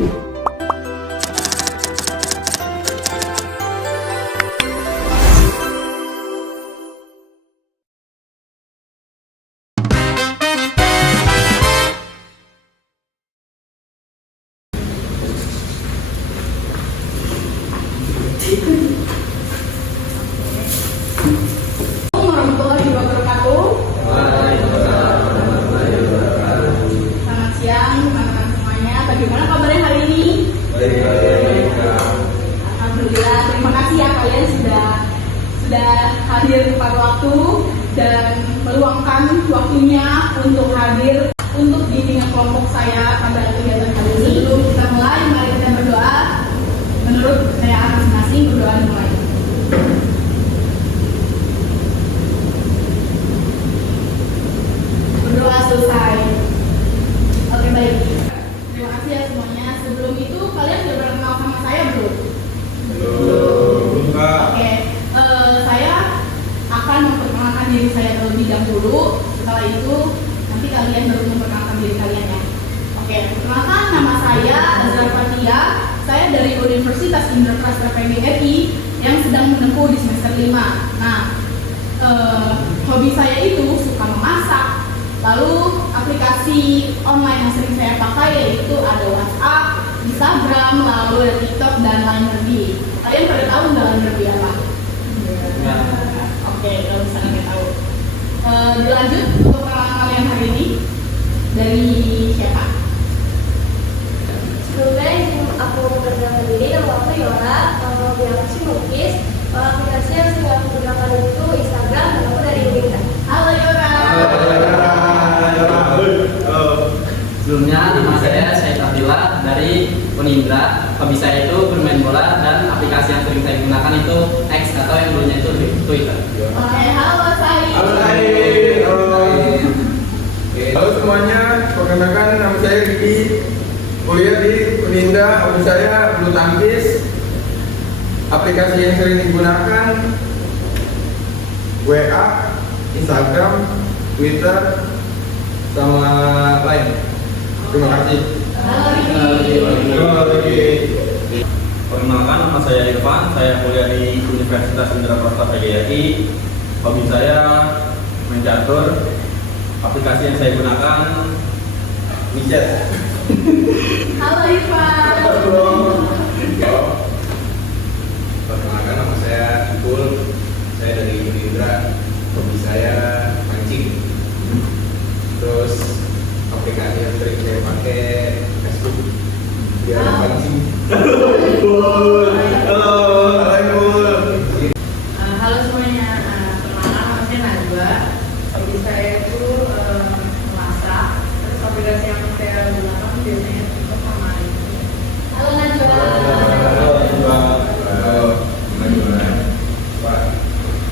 Warahmatullahi wabarakatuh. Selamat siang teman-teman semuanya. Bagaimana kabarnya hari ini? Baik. Alhamdulillah. Terima kasih ya kalian sudah hadir tepat waktu dan meluangkan waktunya untuk hadir untuk bimbingan kelompok saya pada kegiatan kali ini. Sebelum kita mulai, mari kita berdoa. Menurut saya masing-masing berdoa dimulai. Berdoa selesai. Oke, baik. Terima kasih ya semuanya. Sebelum itu kalian sudah pernah kenal sama saya belum? Belum, Kak. Oke, saya akan memperkenalkan diri saya terlebih dahulu. Setelah itu nanti kalian baru memperkenalkan diri kalian ya. Oke, perkenalkan nama saya Azra Fatia. Saya dari Universitas Indonesia PGRI yang sedang menempuh di semester 5. Nah, hobi saya itu suka memasak. Lalu aplikasi online yang sering saya pakai yaitu ada WhatsApp, Instagram, lalu ada TikTok dan lain lebih. Kalian pada tahu nggak lain lebih apa? Ya. Oke, kalau misalnya nggak tahu. Dilanjut untuk perkenalan kalian hari ini dari siapa? Sebelumnya izin aku memperkenalkan diri, nama aku Yora, hobi aku sih melukis. Aplikasi yang sering aku gunakan itu Instagram dan aku dari Unindra. Halo Yora. Sebelumnya nama saya Syed Abdillah dari Unindra. Hobi saya itu bermain bola dan aplikasi yang sering saya gunakan itu X atau yang dulunya itu Twitter. Oke, halo Said. Halo, halo semuanya, perkenalkan nama saya Riki, kuliah di Unindra. Hobi saya bulu tangkis. Aplikasi yang sering digunakan WA, Instagram, Twitter, sama lain. Terima kasih. Halo Riki. Perkenalkan, nama saya Irfan, saya kuliah di Universitas Indonesia PGRI. Hobi saya mencatur. Aplikasi yang saya gunakan WeChat. Halo Irfan. Perkenalkan, nama saya Ipul, saya dari Unindra. Hobi saya mancing. Terus aplikasi yang sering saya pakai Facebook biar mancing. Halo, Ipul. Halo semuanya. Perkenalkan nama saya Najwa. Hobi saya itu memasak. Terus aplikasi yang saya gunakan biasanya TikTok sama ini. Halo Najwa.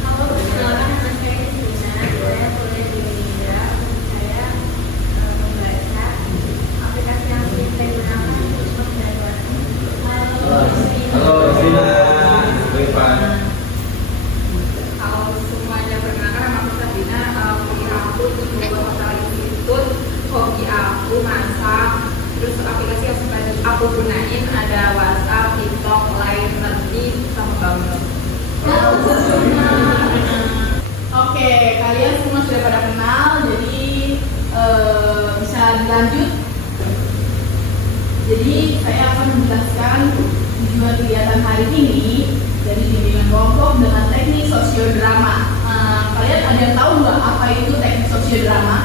Halo, perkenalkan nama saya Kristina. Saya kuliah di Unindra. Saya membaca. Aplikasi yang sering saya gunakan TikTok dan WhatsApp. Halo, Kristina. Irfan. Kalau semuanya perkenalkan, nama aku Sabina, kuliah aku di Global Hotel Institute. Hobi aku masak. Terus aplikasi yang suka aku gunain ada WhatsApp, TikTok, Line, Nerdy, sama Bumble. Oke, kalian semua sudah pada kenal, jadi bisa dilanjut. Jadi saya akan menjelaskan tujuan kegiatan hari ini dari bimbingan kelompok dengan teknik sosiodrama. Kalian ada yang tahu nggak apa itu teknik sosiodrama?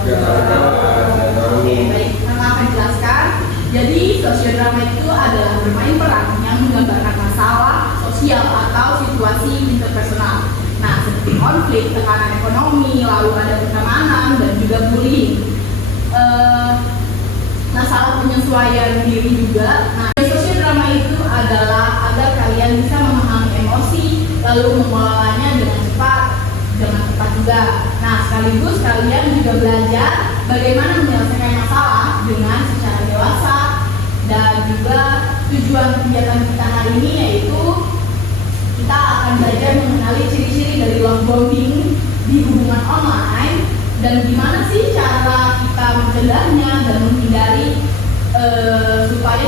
Oke, baik. Saya akan jelaskan. Jadi sosiodrama itu adalah bermain peran yang menggambarkan masalah sosial atau situasi interpersonal. Nah, seperti konflik, tekanan ekonomi, lalu ada pertemanan dan juga bullying. Masalah penyesuaian diri juga. Nah, sosiodrama itu adalah agar kalian bisa memahami emosi, lalu mengelolanya dengan cepat, dengan tepat juga. Nah, sekaligus kalian juga belajar bagaimana menyelesaikan masalah dengan secara dewasa. Dan juga tujuan kegiatan kita hari ini yaitu kita akan belajar mengenali ciri-ciri dari love bombing di hubungan online dan gimana sih cara kita mencegahnya dan menghindari supaya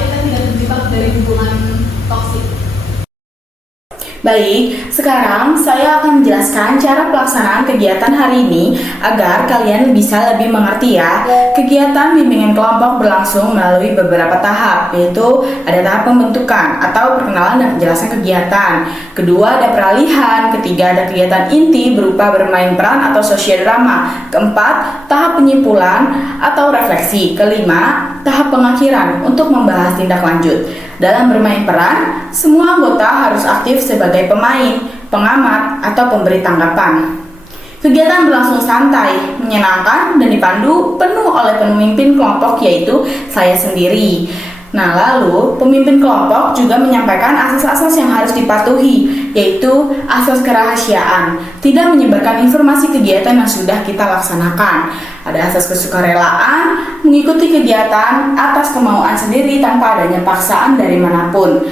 Baik, sekarang saya akan menjelaskan cara pelaksanaan kegiatan hari ini agar kalian bisa lebih mengerti ya. Kegiatan bimbingan kelompok berlangsung melalui beberapa tahap, yaitu ada tahap pembentukan atau perkenalan dan penjelasan kegiatan. Kedua ada peralihan, ketiga ada kegiatan inti berupa bermain peran atau sosiodrama. Keempat, tahap penyimpulan atau refleksi. Kelima, tahap pengakhiran untuk membahas tindak lanjut. Dalam bermain peran, semua anggota harus aktif sebagai pemain, pengamat, atau pemberi tanggapan. Kegiatan berlangsung santai, menyenangkan, dan dipandu penuh oleh pemimpin kelompok yaitu saya sendiri. Nah, lalu pemimpin kelompok juga menyampaikan asas-asas yang harus dipatuhi, yaitu asas kerahasiaan, tidak menyebarkan informasi kegiatan yang sudah kita laksanakan. Ada asas kesukarelaan, mengikuti kegiatan atas kemauan sendiri tanpa adanya paksaan dari manapun.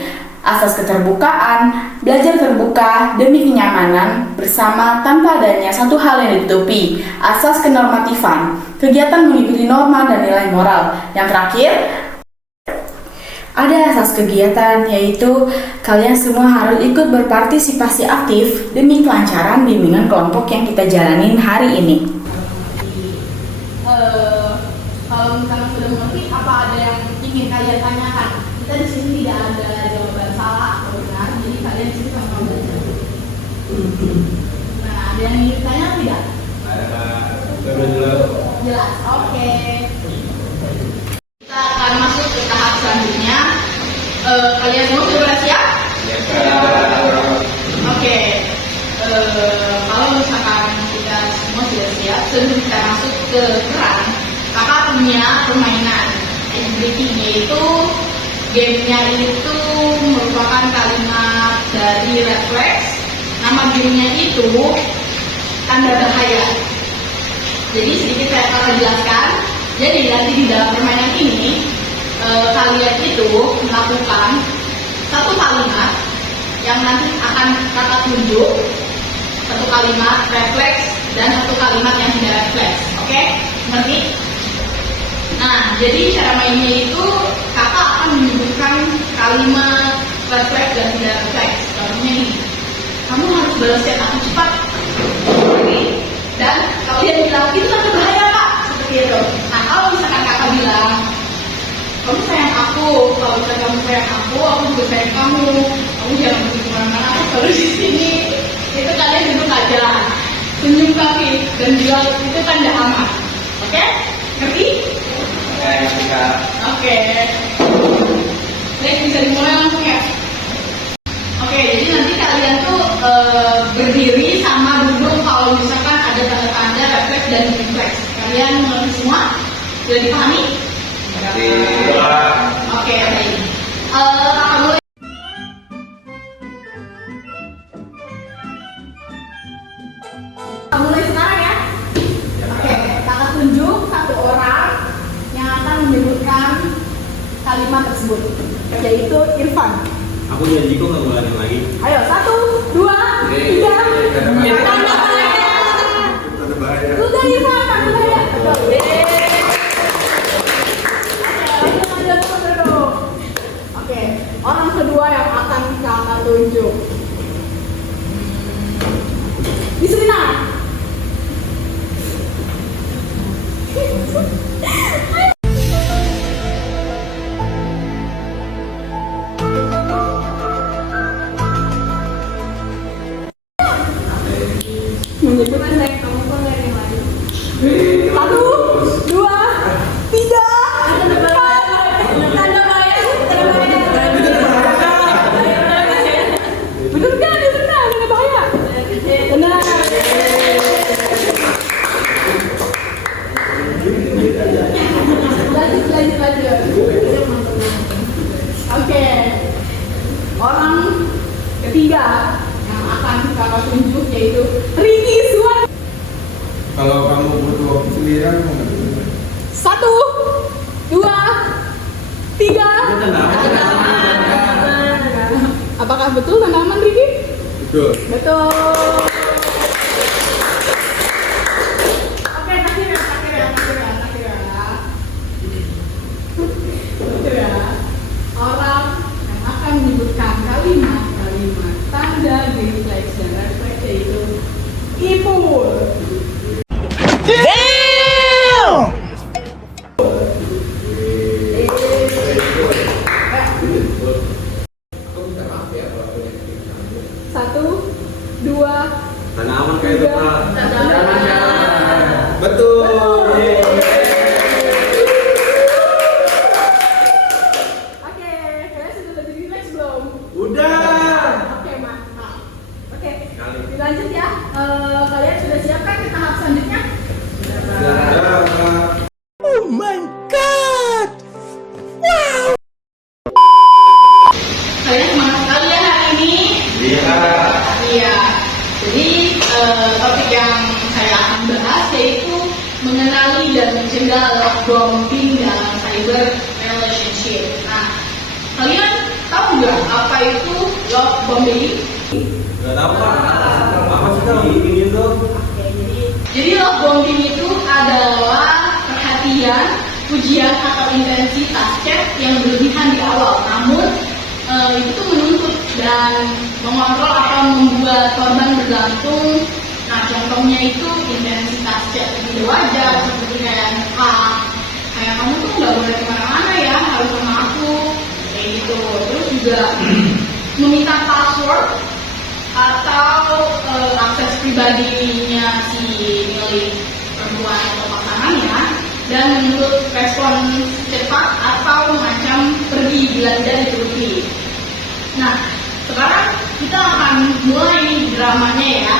Asas keterbukaan, belajar terbuka demi kenyamanan bersama tanpa adanya satu hal yang ditutupi. Asas kenormatifan, kegiatan mengikuti norma dan nilai moral. Yang terakhir, ada asas kegiatan, yaitu kalian semua harus ikut berpartisipasi aktif demi kelancaran bimbingan kelompok yang kita jalanin hari ini. Kalau misalnya sudah mengerti, apa ada yang ingin kalian tanyakan? Kita di sini tidak ada jawaban salah atau benar, jadi kalian di sini sama-sama belajar. Nah, ada yang ingin tanya tidak? Jelas, oke. Kita akan masuk ke tahap selanjutnya. Kalian semua sudah siap? Oke. Kalau misalkan kita semua sudah siap, sebelum kita masuk ke peran, kakak punya permainan icebreaking, yaitu gamenya itu merupakan kalimat dari refleks. Nama gamenya itu tanda bahaya. Jadi sedikit saya akan jelaskan. Jadi nanti di dalam permainan ini kalian itu melakukan satu kalimat yang nanti akan kakak tunjuk, satu kalimat refleks dan satu kalimat yang tidak refleks. Oke? Ngerti? Nah, jadi cara mainnya itu kakak akan menyebutkan kalimat refleks dan tidak refleks. Contohnya ini, kamu harus balas chat aku cepat. Oke? Dan kalau dia bilang itu tanda bahaya kak, seperti itu. Nah, kalau misalkan kakak bilang kamu sayang aku, kalau misalkan kamu sayang aku juga sayang kamu. Kamu jangan pergi kemana-mana, aku selalu di sini. Itu kalian duduk aja, senyum kaki dan bilang itu tanda aman. Oke? Ngerti? Oke. Baik, bisa dimulai langsung ya. Oke, jadi nanti kalian tuh berdiri sama duduk kalau misalkan ada tanda-tanda refleks dan refleks. Kalian mengerti semua? Sudah dipahami? Oke, baik. Kakak mulai. Mulai sekarang ya. Oke, kakak tunjuk satu orang yang akan menyebutkan kalimat tersebut, yaitu Irfan. Aku janji kok nggak ngulangin lagi. Ayo, 1, 2, 3. Tanda bahaya. Sudah Irfan, tanda bahaya. Oke, orang kedua yang akan kakak tunjuk. Bismillah. Menyebutkan saya kamu kok nggak ada yang lain. 1, 2, 3. Tanda bahaya. Tanda bahaya. Bener nggak? Bener tanda bahaya. Benar. Lanjut. Oke. Orang ketiga yang akan kakak tunjuk yaitu Ricky Suwan. Kalau kamu butuh waktu sendirian, mau nggak? 1, 2, 3. Apakah betul tanda aman, Ricky? Betul. Betul. Oke, terakhir ya. Orang yang akan menyebutkan kalimat tanda regular relationship. Nah, kalian tahu nggak apa itu love bombing? Gak tahu Pak, apa sih kalau ini tuh? Oke, jadi love bombing itu adalah perhatian, pujian atau intensitas chat yang berlebihan di awal, namun itu tuh menuntut dan mengontrol atau membuat korban bergantung. Nah, contohnya itu intensitas chat tidak wajar, seperti kayak kamu tuh nggak boleh kemana-mana ya, harus sama aku, kayak gitu. Terus juga meminta password atau akses pribadinya si milik perempuan atau pasangannya, dan menuntut respon cepat atau mengancam pergi bila tidak dituruti. Nah, sekarang kita akan mulai nih dramanya ya,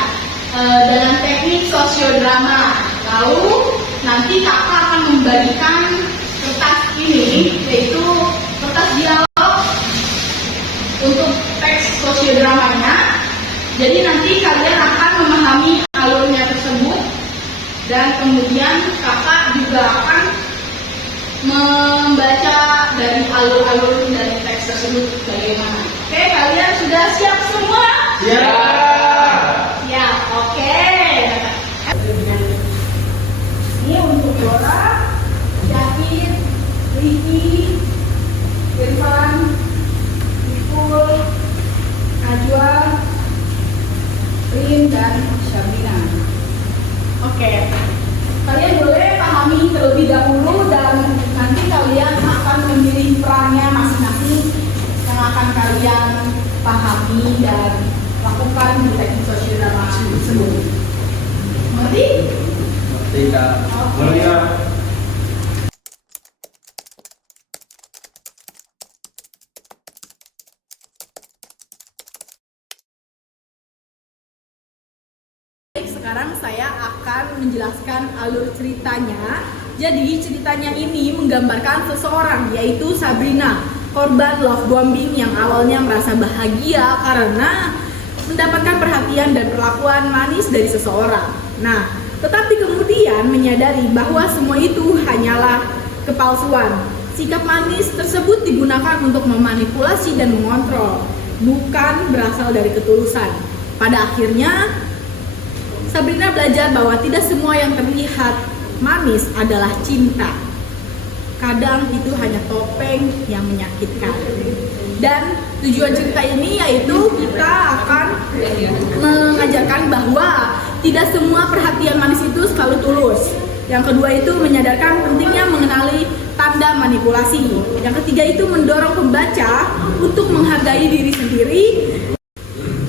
dengan teknik sosiodrama. Lalu nanti kakak akan membagikan kertas ini, yaitu kertas dialog untuk teks sosiodramanya. Jadi nanti kalian akan memahami alurnya tersebut, dan kemudian kakak juga akan membaca dari alur-alur dari teks tersebut bagaimana. Oke, kalian sudah siap semua? Siap, oke. Ini untuk Dora, Syahid, Ricky, Irfan, Ipul, Najwa, Rin, dan Syabina. Oke, kalian boleh pahami terlebih dahulu dan nanti kalian akan memilih perannya masing-masing yang akan kalian pahami dan lakukan di teknik sosiodrama tersebut. Mengerti? Tidak. Oke. Sekarang saya akan menjelaskan alur ceritanya. Jadi ceritanya ini menggambarkan seseorang, yaitu Sabrina, korban love bombing yang awalnya merasa bahagia karena mendapatkan perhatian dan perlakuan manis dari seseorang. Nah, tetapi kemudian menyadari bahwa semua itu hanyalah kepalsuan. Sikap manis tersebut digunakan untuk memanipulasi dan mengontrol, bukan berasal dari ketulusan. Pada akhirnya Sabrina belajar bahwa tidak semua yang terlihat manis adalah cinta. Kadang itu hanya topeng yang menyakitkan. Dan tujuan cerita ini yaitu kita akan mengajarkan bahwa tidak semua perhatian manis itu selalu tulus. Yang kedua itu menyadarkan pentingnya mengenali tanda manipulasi. Yang ketiga itu mendorong pembaca untuk menghargai diri sendiri.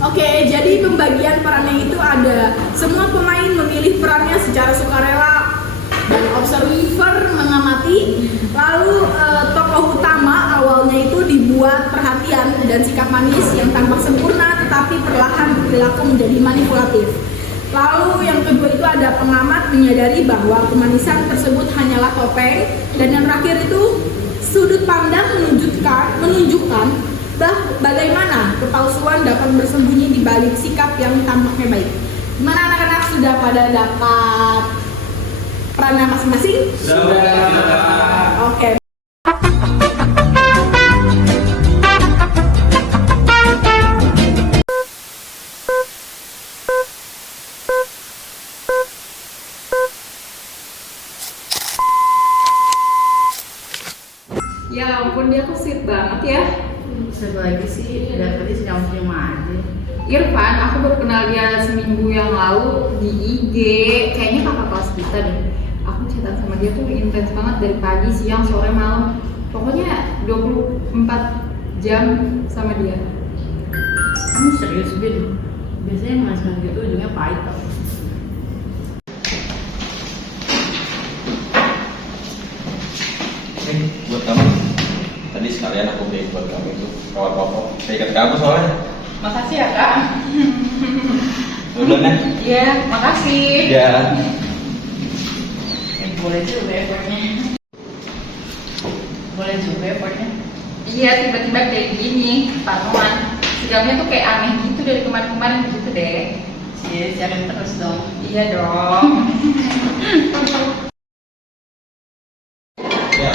Oke, jadi pembagian perannya itu ada semua pemain memilih perannya secara sukarela dan observer mengamati. Lalu tokoh utama awalnya itu dibuat perhatian dan sikap manis yang tampak sempurna tetapi perlahan berperilaku menjadi manipulatif. Lalu yang kedua itu ada pengamat menyadari bahwa kemanisan tersebut hanyalah topeng, dan yang terakhir itu sudut pandang menunjukkan bagaimana kepalsuan dapat bersembunyi di balik sikap yang tampaknya baik. Gimana anak-anak, sudah pada dapat perannya masing-masing? Sudah. Oke. Ya ampun, dia kok sweet banget ya. Satu lagi sih, dari tadi senyum-senyum aja. Irfan, aku baru kenal dia seminggu yang lalu di IG. Kayaknya kakak kelas kita deh. Aku chatan sama dia tuh intens banget dari pagi, siang, sore, malam. Pokoknya 24 jam sama dia. Kamu serius, Bin? Biasanya mas-mas gitu ujungnya pahit tau. Buat kamu. Tadi sekalian aku beli buat kamu itu kawat pokok. Saya ikat kamu soalnya. Makasih ya kak. Udah nih. Iya, makasih. Ya. Boleh juga effortnya. Boleh juga effortnya. Iya, tiba-tiba kayak gini, panuan. Sikapnya tuh kayak aneh gitu dari kemarin-kemarin gitu deh. Iya, cari terus dong. Iya dong. Ya.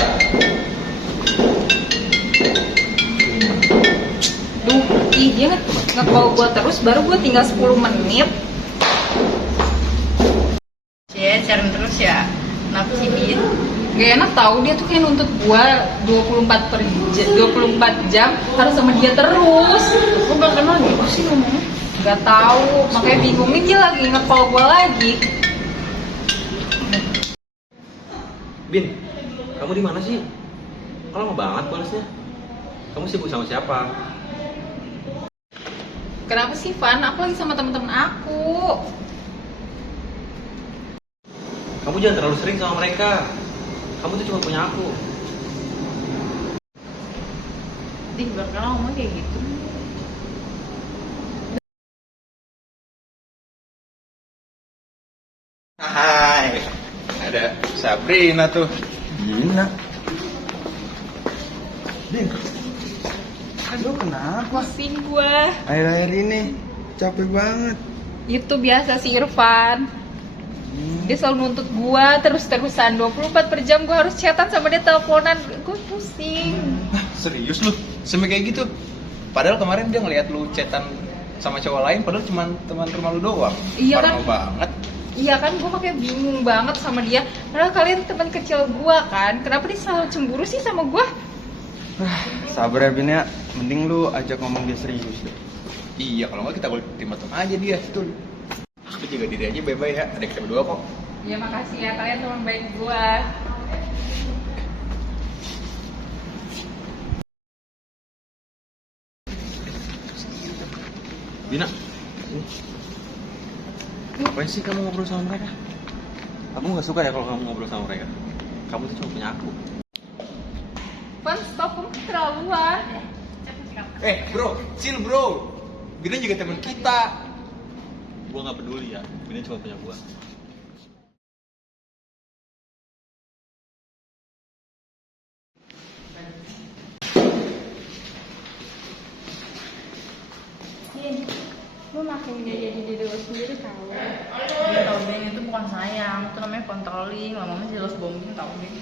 nge-call gue terus, baru gue tinggal 10 menit. Cie, cari terus ya. Kenapa sih, Bin? Gak enak tahu, dia tuh kayak nuntut gue 24 jam harus sama dia terus. Kok gak kenal gitu sih ngomongnya? Gak tahu, makanya bingung nih, dia lagi nge-call gue lagi. Bin, kamu di mana sih? Kok lama banget balasnya? Kamu sibuk sama siapa? Kenapa sih, Van? Aku lagi sama temen-temen aku. Kamu jangan terlalu sering sama mereka. Kamu tuh cuma punya aku. Dih, baru kenal ngomong kayak gitu. Hai, ada Sabrina tuh. Gina. Din. Aduh, kenapa? Pusing gue. Akhir-akhir ini capek banget. Itu biasa sih Irfan. Dia selalu nuntut gue terus-terusan 24 per jam gue harus chatan sama dia, teleponan. Gue pusing. Serius lu? Sampai kayak gitu? Padahal kemarin dia ngeliat lu chatan sama cowok lain, padahal cuma teman rumah lu doang. Iya kan? Parno banget. Iya kan, gue makanya bingung banget sama dia. Padahal kalian teman kecil gue kan. Kenapa dia selalu cemburu sih sama gue? Sabar ya, Bin ya. Mending lu ajak ngomong dia serius deh. Iya, kalau nggak kita ultimatum aja dia, betul. Aku jaga diri aja, bye-bye ya. Ada kita berdua kok. Ya makasih ya, kalian teman baik gue. Bina, ngapain sih kamu ngobrol sama mereka? Aku nggak suka ya kalau kamu ngobrol sama mereka. Kamu tuh cuma punya aku. Van, stop, kamu keterlaluan. Bro, chill bro. Bina juga teman kita. Gua nggak peduli ya. Bina cuma punya gua. Lu makin gak jadi diri lu sendiri tau. Dia tau, Beng, itu bukan sayang, itu namanya controlling. Lama-lama jelas bombing tau, Beng.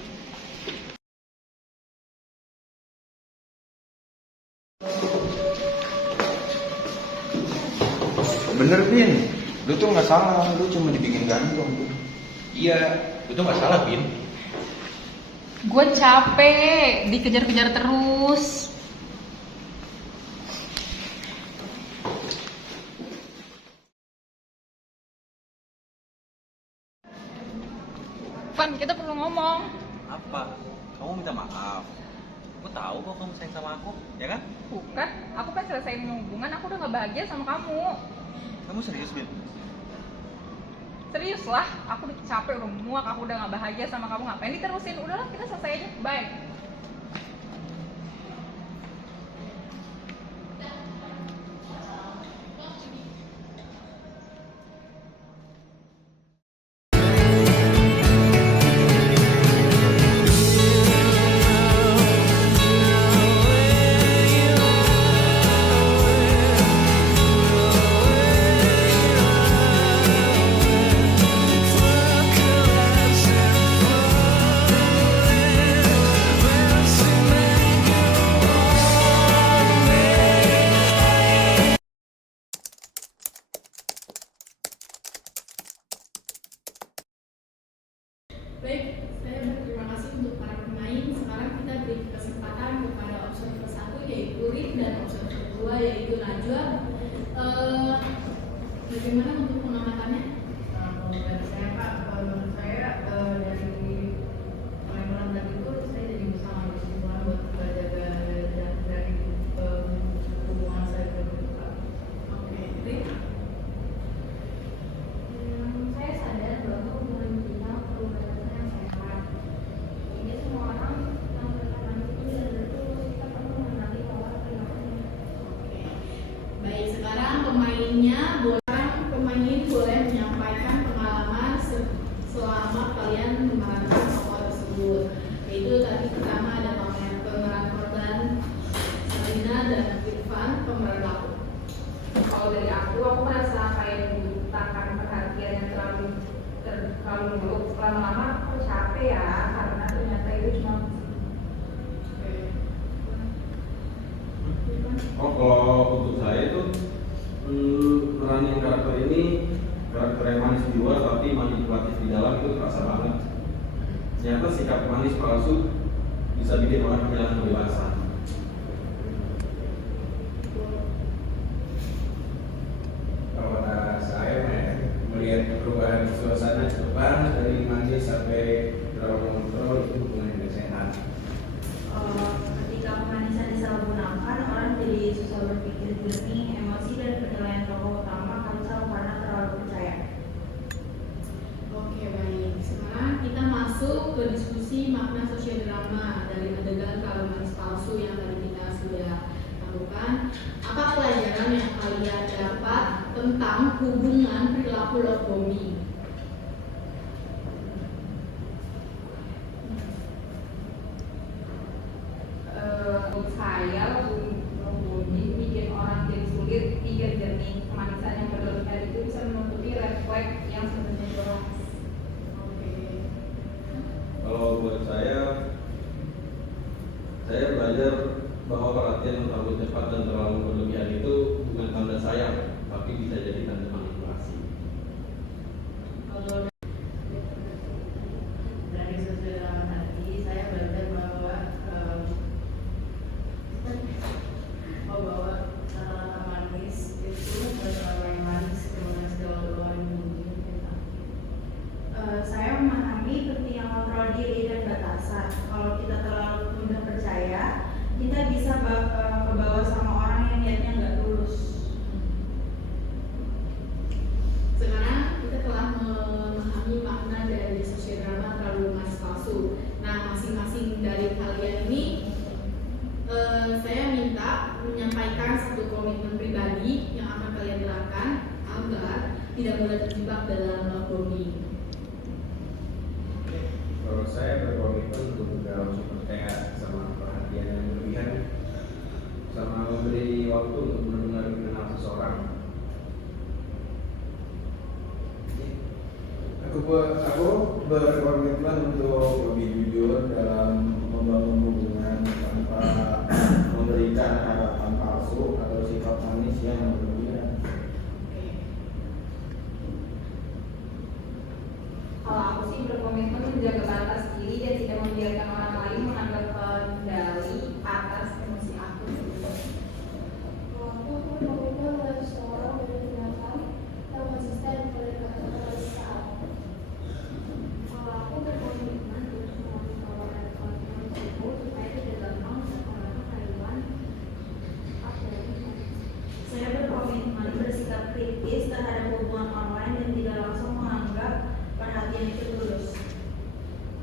Bener, Bin. Lu tuh nggak salah, lu cuma dibikin gantung tuh. Iya, itu nggak salah, Bin. Gue capek, dikejar-kejar terus. Van, kita perlu ngomong. Apa? Kamu minta maaf. Aku tahu kok kamu sayang sama aku, ya kan? Bukan, aku kan selesaiin hubungan, aku udah gak bahagia sama kamu. Kamu serius, Bin? Serius lah, aku udah capek, udah muak, aku udah gak bahagia sama kamu. Ngapain diterusin? Udahlah, kita selesai aja, bye. Baik, saya berterima kasih untuk para pemain. Sekarang kita beri kesempatan kepada observer 1 yaitu Rik dan observer 2 yaitu Najwa. Bagaimana untuk pengamatannya? Kalau dari saya, Pak, kalau menurut saya dari mulai tadi itu saya jadi bisa ngambil kesimpulan buat jaga dari hubungan saya ke Pak. Oke, Rik. Saya sadar bahwa hubungan kita perlu batasan yang sehat. Ini semua orang yang berteman itu dan betul kita perlu mengenali pola perilakunya. Baik, sekarang pemainnya boleh menyampaikan pengalaman selama kalian memerankan tokoh tersebut. Yaitu tadi pertama ada pemeran korban Sabrina dan Irfan, pemeran pelaku. Kalau dari aku merasa kayak dibutakan perhatian yang terlalu muluk. Lama-lama aku capek ya, karena ternyata itu cuma Oh, kalau untuk saya itu Meranin karakter ini, karakter yang manis di luar tapi manipulatif di dalam itu terasa banget. Ternyata sikap manis palsu bisa bikin orang kehilangan kebebasan. Kalau saya melihat perubahan suasana depan dari manis sampai terlalu mengontrol itu bukan yang sehat. Ketika kemanisan disalahgunakan, orang jadi susah berpikir jernih, emosi dan penilaian tokoh utama kacau karena terlalu percaya. Oke, baik. Sekarang kita masuk ke diskusi makna sosial drama dari adegan kalau manis palsu yang tadi kita sudah lakukan. Apa pelajaran yang kalian dapat tentang hubungan perilaku love bombing? Untuk saya, bombing bikin orang jadi sulit pikir jernih. Kemanisan yang berlebihan itu bisa menutupi red flag yang sebenarnya jelas. Oke. Kalau buat saya belajar bahwa perhatian yang terlalu cepat dan terlalu berlebihan itu bukan tanda sayang, tapi bisa jadi tanda manipulasi. Kalau dari sosial drama tadi, saya belajar bahwa kata-kata manis itu adalah yang manis, kemudian segala yang mungkin. Saya memahami pentingnya kontrol diri dan batasan. Kalau kita terlalu mudah percaya, kita bisa kebawa sama orang yang niatnya nggak tulus. Sekarang kita telah memahami makna dari sosial drama terlalu manis palsu. Nah, masing-masing dari kalian ini saya minta menyampaikan satu komitmen pribadi yang akan kalian terapkan agar tidak mudah terjebak dalam love bombing. Kalau saya berkomitmen untuk tidak langsung percaya sama perhatian yang berlebihan, sama memberi waktu untuk benar-benar mengenal seseorang. Aku berkomitmen untuk lebih jujur dalam membangun hubungan tanpa memberikan harapan palsu atau sikap manis yang berlebihan. Kalau aku sih berkomitmen menjaga batas diri dan tidak membiarkan orang lain mengambil kendali atas emosi aku. Kalau aku berkomitmen menjadi seorang dari tindakan yang konsisten berdekatan dengan saat. Kalau aku berkomitmen untuk mengambil tawaran komitmen tersebut supaya tidak gampang terpengaruh kaitan saya berkomitmen bersikap kritis terhadap hubungan online dan tidak langsung menganggap perhatian itu tulus.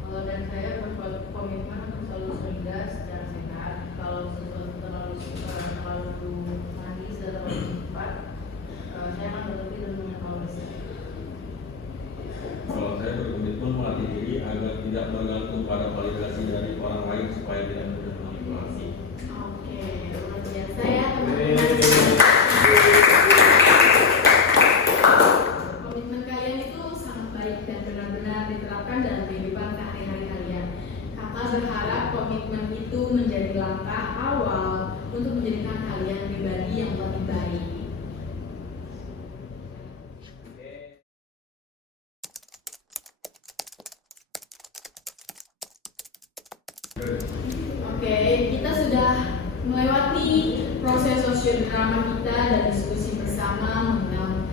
Kalau dari saya berkomitmen untuk selalu cerdas dan sehat. Kalau sesuatu terlalu manis dan terlalu cepat, saya akan berhenti dan mengevaluasi. Kalau saya berkomitmen melatih diri agar tidak bergantung pada validasi dari orang lain supaya tidak mudah manipulasi. Oke, luar biasa ya teman-teman. Komitmen kalian itu sangat baik dan benar-benar diterapkan dalam kehidupan sehari-hari kalian. Kakak berharap komitmen itu menjadi langkah awal untuk menjadikan kalian pribadi yang lebih baik. Oke, kita sudah melewati proses sosial drama kita dan diskusi bersama mengenal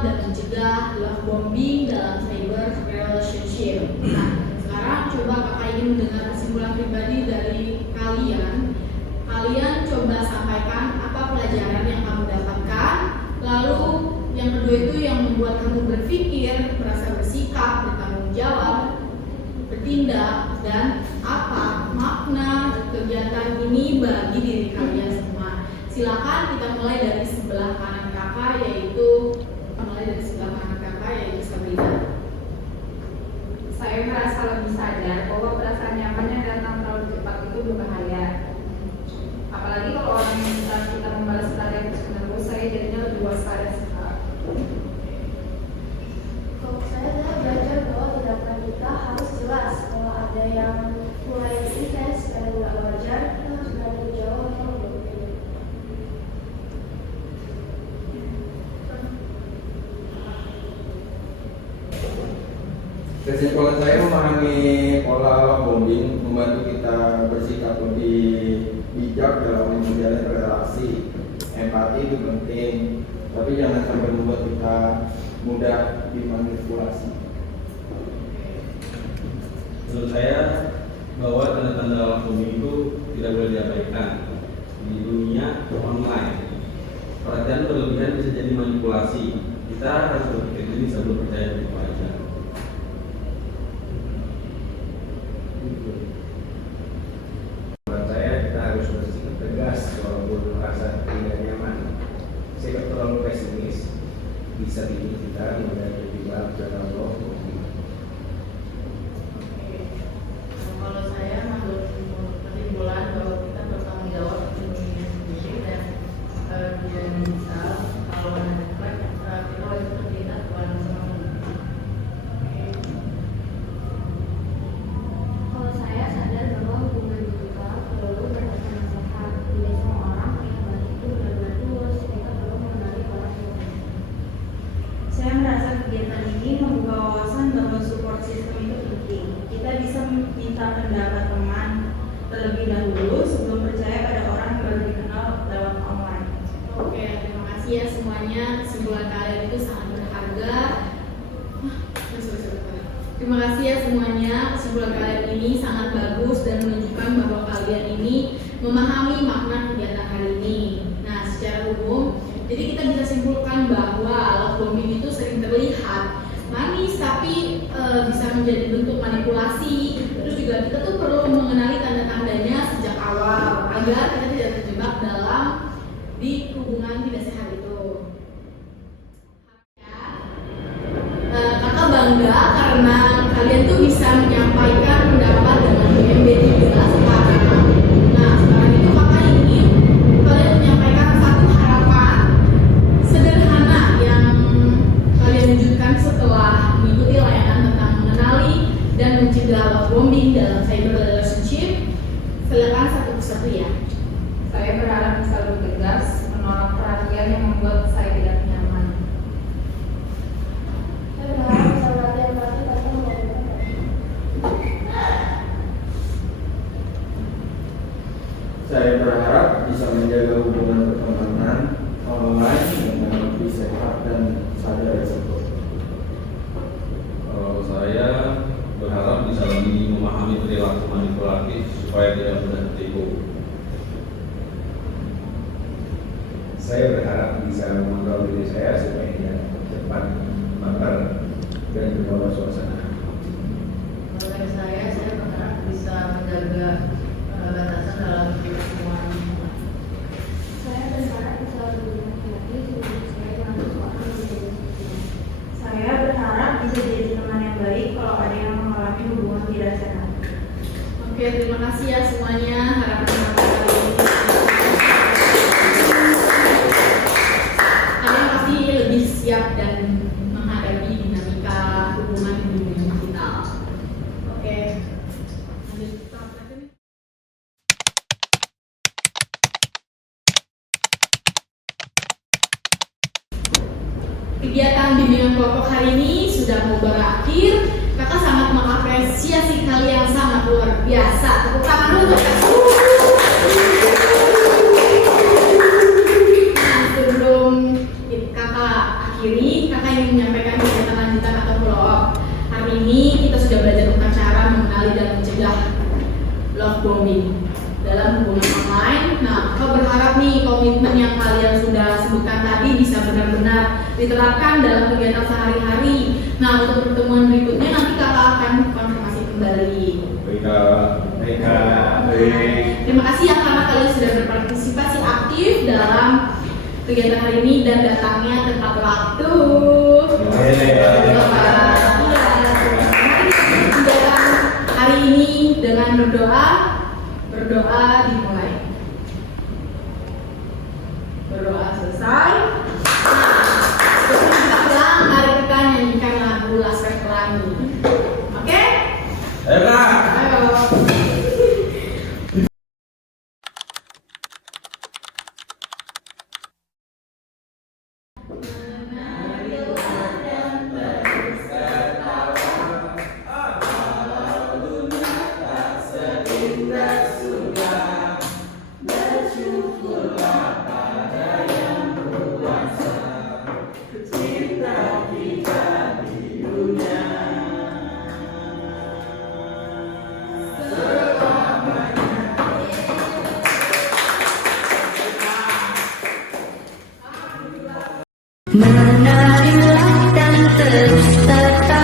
dan mencegah love bombing dalam cyber relationship. Nah, sekarang coba kakak ingin mendengar kesimpulan pribadi dari kalian. Kalian coba sampaikan apa pelajaran yang kamu dapatkan. Lalu yang kedua itu yang membuat kamu berpikir, merasa bersikap, bertanggung jawab, bertindak, dan apa makna kegiatan ini bagi diri kalian semua. Silakan kita mulai dari sebelah kanan kakak, yaitu Sabrina. Saya merasa lebih sadar bahwa perasaan nyaman yang datang terlalu cepat itu berbahaya. Apalagi kalau orang yang minta kita membalas secara terus-menerus, saya jadinya lebih waspada sekarang. Kalau saya belajar bahwa tindakan kita harus jelas. Kalau ada yang mulai intens dan tidak wajar, kita harus berani jawab atau berbeda. Kesimpulan saya memahami pola bonding membantu kita bersikap lebih bijak dalam menjalin relasi. Empati itu penting, tapi jangan sampai membuat kita mudah dimanipulasi. Menurut saya bahwa tanda-tanda love bombing itu tidak boleh diabaikan di dunia online. Perhatian berlebihan bisa jadi manipulasi. Kita harus berpikir jernih sebelum percaya begitu aja. Menurut saya kita harus bersikap tegas walaupun merasa tidak nyaman. Sikap terlalu pesimis bisa bikin kita mudah terjebak dalam love bombing. Kalau saya menurut kesimpulan bahwa kita bertanggung jawab untuk diri sendiri dan dia misal kalau menekan kita wajib terlihat bukan sama. Kalau saya sadar bahwa hubungan kita perlu berdasarkan nasihat. Tidak semua orang persahabatan itu benar-benar tulus. Kita perlu mengenali orang yang benar. Saya merasa kegiatan ini membuka wawasan bahwa support system itu penting. Kita bisa minta pendapat teman terlebih dahulu sebelum percaya pada orang yang baru dikenal lewat online. Oke, terima kasih ya semuanya. Kesimpulan kalian itu sangat berharga. Terima kasih ya semuanya. Kesimpulan kalian ini sangat bagus dan menunjukkan bahwa kalian ini memahami makna kegiatan hari ini. Nah, secara umum, jadi kita bisa simpulkan bahwa love bombing itu sering terlihat manis tapi bisa menjadi bentuk manipulasi. Terus juga kita tuh perlu mengenali tanda-tandanya sejak awal agar kita tidak terjebak dalam di hubungan tidak sehat itu. Kakak bangga karena kalian tuh bisa menyampaikan pendapat dengan MBD jelas sekarang. Nah, sekarang itu kakak ingin kalian menyampaikan satu harapan sederhana yang kalian wujudkan setelah mengikuti layanan tentang mengenali dan mencegah love bombing dalam cyber relationship. Silakan satu persatu ya. Saya berharap bisa lebih tegas menolak perhatian yang membuat saya tidak nyaman. Saya berharap bisa berlatih empati tanpa melakukan empati. Saya berharap bisa menjaga hubungan pertemanan online dengan lebih sehat dan sadar resiko. Kalau saya berharap bisa lebih memahami perilaku manipulatif supaya tidak mudah tertipu. Saya berharap bisa mengontrol diri saya supaya tidak cepat baper dan terbawa suasana. Kalau dari saya berharap bisa menjaga batasan dalam hidup semua. Saya berharap bisa lebih hati-hati sebelum saya mengatur seorang yang berbeda sepertinya. Saya berharap bisa jadi teman yang baik kalau ada yang mengalami hubungan tidak sehat. Oke, terima kasih ya semuanya. Harapan kali ini kalian pasti lebih siap dan menghadapi dinamika hubungan di dunia digital. Oke, lanjut tahap selanjutnya. Kegiatan bimbingan kelompok hari ini sudah mau berakhir. Kakak sangat mengapresiasi kalian sangat luar biasa. Tepuk tangan dulu untuk Kak. Nah, sebelum kakak akhiri, kakak ingin menyampaikan kegiatan lanjutan atau follow up. Hari ini kita sudah belajar tentang cara mengenali dan mencegah love bombing dalam hubungan online. Nah, kakak berharap nih komitmen yang kalian sudah sebutkan tadi bisa benar-benar diterapkan dalam kegiatan sehari-hari. Nah, untuk pertemuan berikutnya nanti kakak akan konfirmasi kembali. Baik. Terima kasih ya karena kalian sudah berpartisipasi aktif dalam kegiatan hari ini dan datangnya tepat waktu. Kegiatan hari ini dengan berdoa dimulai. Berdoa selesai. Terus kita pulang, mari kita nyanyikan lagu Laskar Pelangi. Oke? Ayo Kak. Ayo. Menarilah dan terus tetap